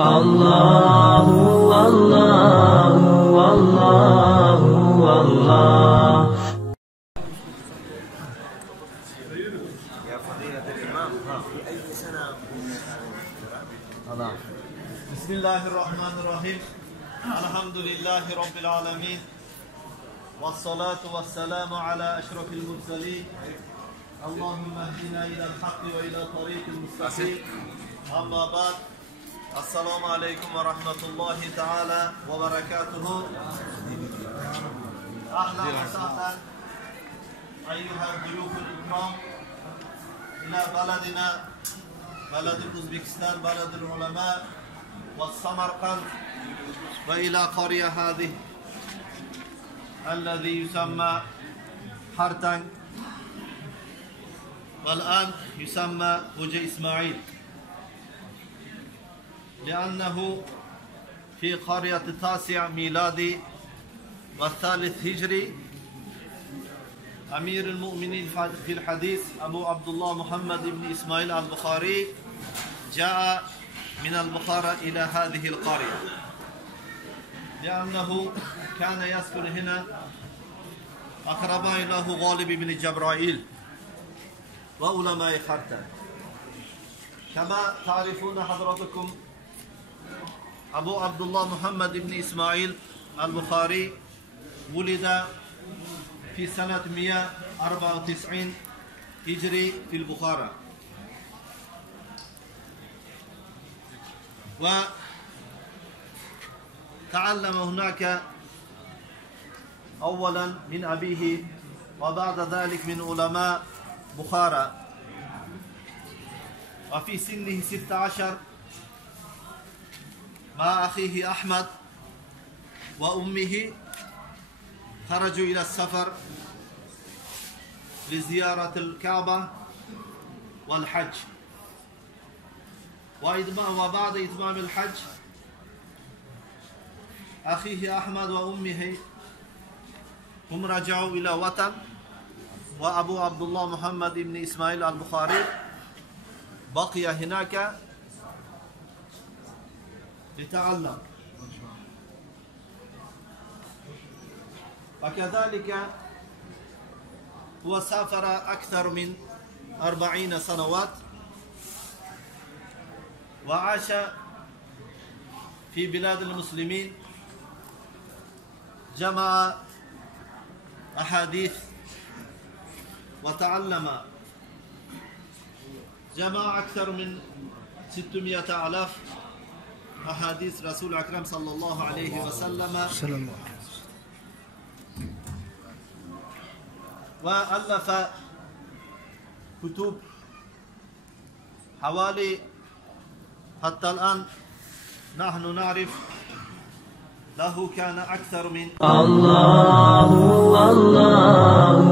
الله والله والله والله. يا فضيلة الإمام في أي سنة؟ بسم الله الرحمن الرحيم. الحمد لله رب العالمين، والصلاة والسلام على أشرف المرسلين. اللهم اهدنا إلى الحق وإلى طريق المستقيم. أما بعد، السلام عليكم ورحمة الله تعالى وبركاته. أهلا وسهلا أيها الضيوف الكرام إلى بلدنا، بلد أوزبكستان، بلد العلماء والسمرقند، وإلى قرية هذه الذي يسمى حرتنج، والآن يسمى هوجة إسماعيل، لأنه في قرية 9 ميلادي والثالث هجري أمير المؤمنين في الحديث أبو عبد الله محمد بن إسماعيل البخاري جاء من البخارى إلى هذه القرية، لأنه كان يسكن هنا أقرباء له غالب بن جبرائيل وعلماء خرتن. كما تعرفون حضراتكم، أبو عبد الله محمد بن إسماعيل البخاري ولد في سنة 194 هجري في البخارى، وتعلم هناك أولا من أبيه، وبعد ذلك من علماء بخارى. وفي سنه 16 مع أخيه أحمد وأمه خرجوا إلى السفر لزيارة الكعبة والحج، وبعد إتمام الحج أخيه أحمد وأمه هم رجعوا إلى وطن، وأبو عبد الله محمد بن إسماعيل البخاري بقي هناك لتعلم. وكذلك هو سافر أكثر من 40 سنوات، وعاش في بلاد المسلمين، جمع أحاديث وتعلم، جمع أكثر من 600,000 أحاديث رسول أكرم صلى الله عليه وسلم، وألف كتب حوالي، حتى الآن نحن نعرف له كان أكثر من الله والله